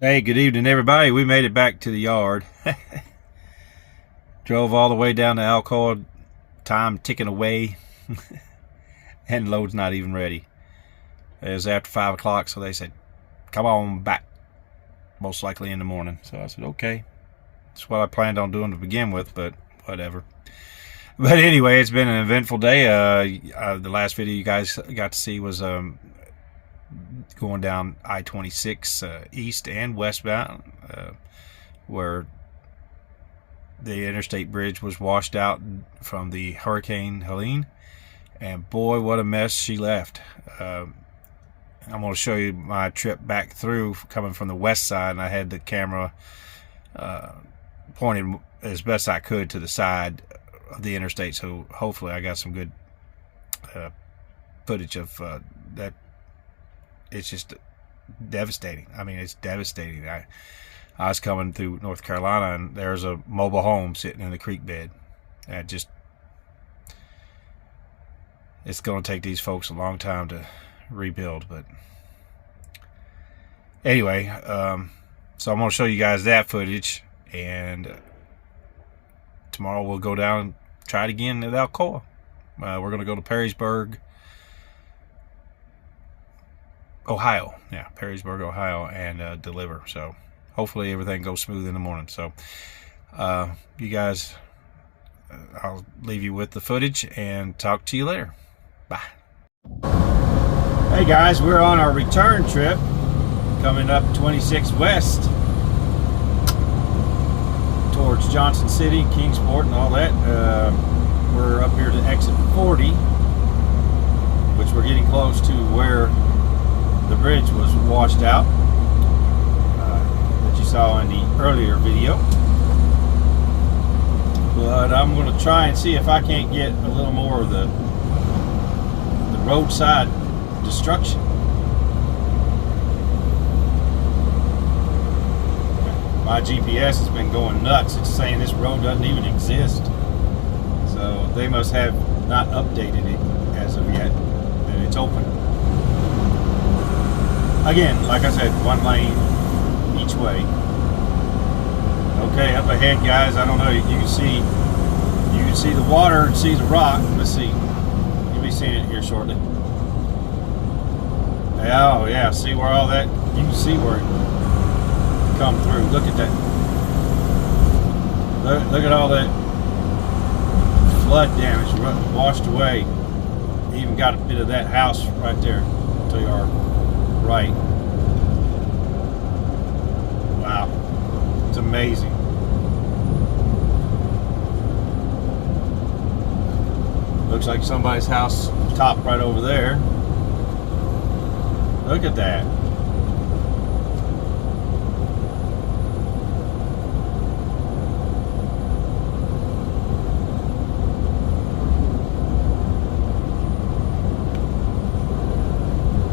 Hey, good evening, everybody. We made it back to the yard. Drove all the way down to Alcoa, time ticking away, and load's not even ready. It was after 5 o'clock, so they said, come on back, most likely in the morning. So I said, okay. That's what I planned on doing to begin with, but whatever. But anyway, it's been an eventful day. The last video you guys got to see was going down I-26 east and westbound, where the interstate bridge was washed out from the Hurricane Helene, and boy, what a mess she left. I'm going to show you my trip back through coming from the west side, and I had the camera pointed as best I could to the side of the interstate, so hopefully I got some good footage of that. It's just devastating. I mean, it's devastating. I was coming through North Carolina, and there's a mobile home sitting in the creek bed. And it's going to take these folks a long time to rebuild. But anyway, so I'm going to show you guys that footage, and tomorrow we'll go down and try it again at Alcoa. We're going to go to Perrysburg, Ohio. Yeah, Perrysburg, Ohio, and deliver. So hopefully everything goes smooth in the morning. So you guys, I'll leave you with the footage and talk to you later. Bye. Hey guys, we're on our return trip coming up 26 west towards Johnson City, Kingsport, and all that. We're up here to exit 40, which we're getting close to where the bridge was washed out that you saw in the earlier video. But I'm going to try and see if I can't get a little more of the roadside destruction. My GPS has been going nuts. It's saying this road doesn't even exist. So they must have not updated it as of yet that it's open. Again, like I said, one lane each way. Okay, up ahead, guys, I don't know, you can see the water and see the rock. Let's see. You'll be seeing it here shortly. Oh yeah, see where all that, you can see where it come through. Look at that. Look at all that flood damage washed away. Even got a bit of that house right there to our right. Wow, it's amazing. Looks like somebody's house top right over there. Look at that.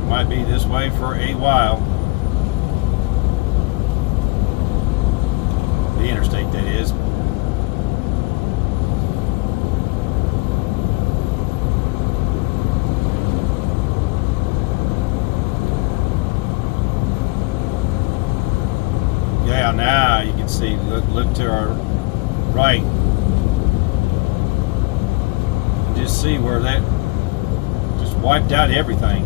Might be this way for a while. The interstate, that is. Yeah, now you can see, look to our right. And just see where that just wiped out everything.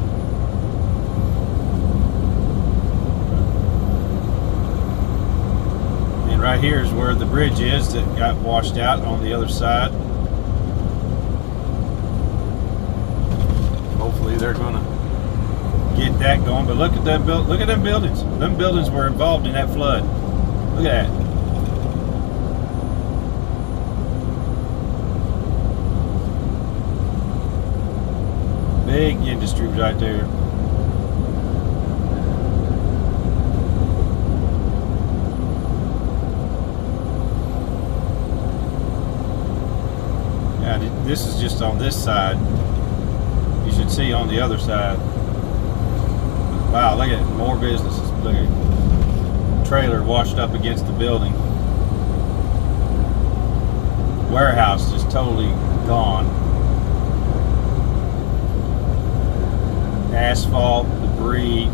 And right here is where the bridge is that got washed out on the other side. Hopefully they're gonna get that going. But look at that look at them buildings. Them buildings were involved in that flood. Look at that. Big industry right there. Now this is just on this side. You should see on the other side. Wow, look at it. More businesses. Look at it. Trailer washed up against the building. Warehouse just totally gone. Asphalt, debris.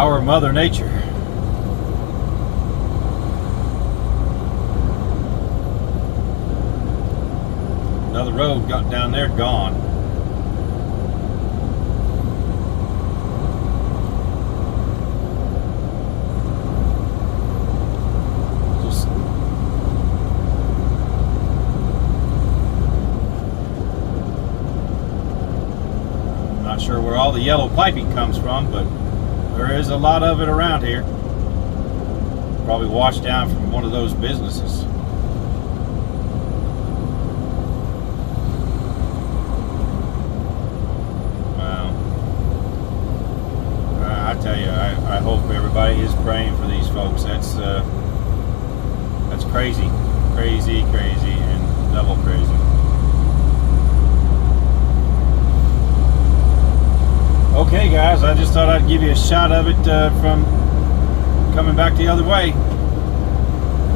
Our Mother Nature. Another road got down there, gone. Just not sure where all the yellow piping comes from, but there is a lot of it around here. Probably washed down from one of those businesses. I tell you, I hope everybody is praying for these folks. That's crazy, crazy, crazy, and double crazy. Okay, guys, I just thought I'd give you a shot of it from coming back the other way.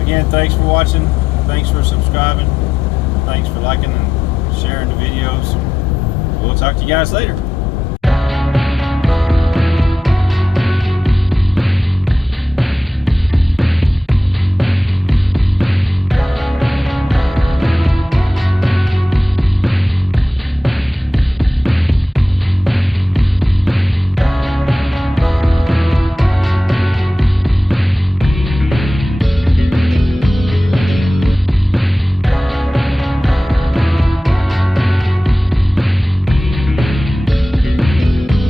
Again, thanks for watching. Thanks for subscribing. Thanks for liking and sharing the videos. We'll talk to you guys later.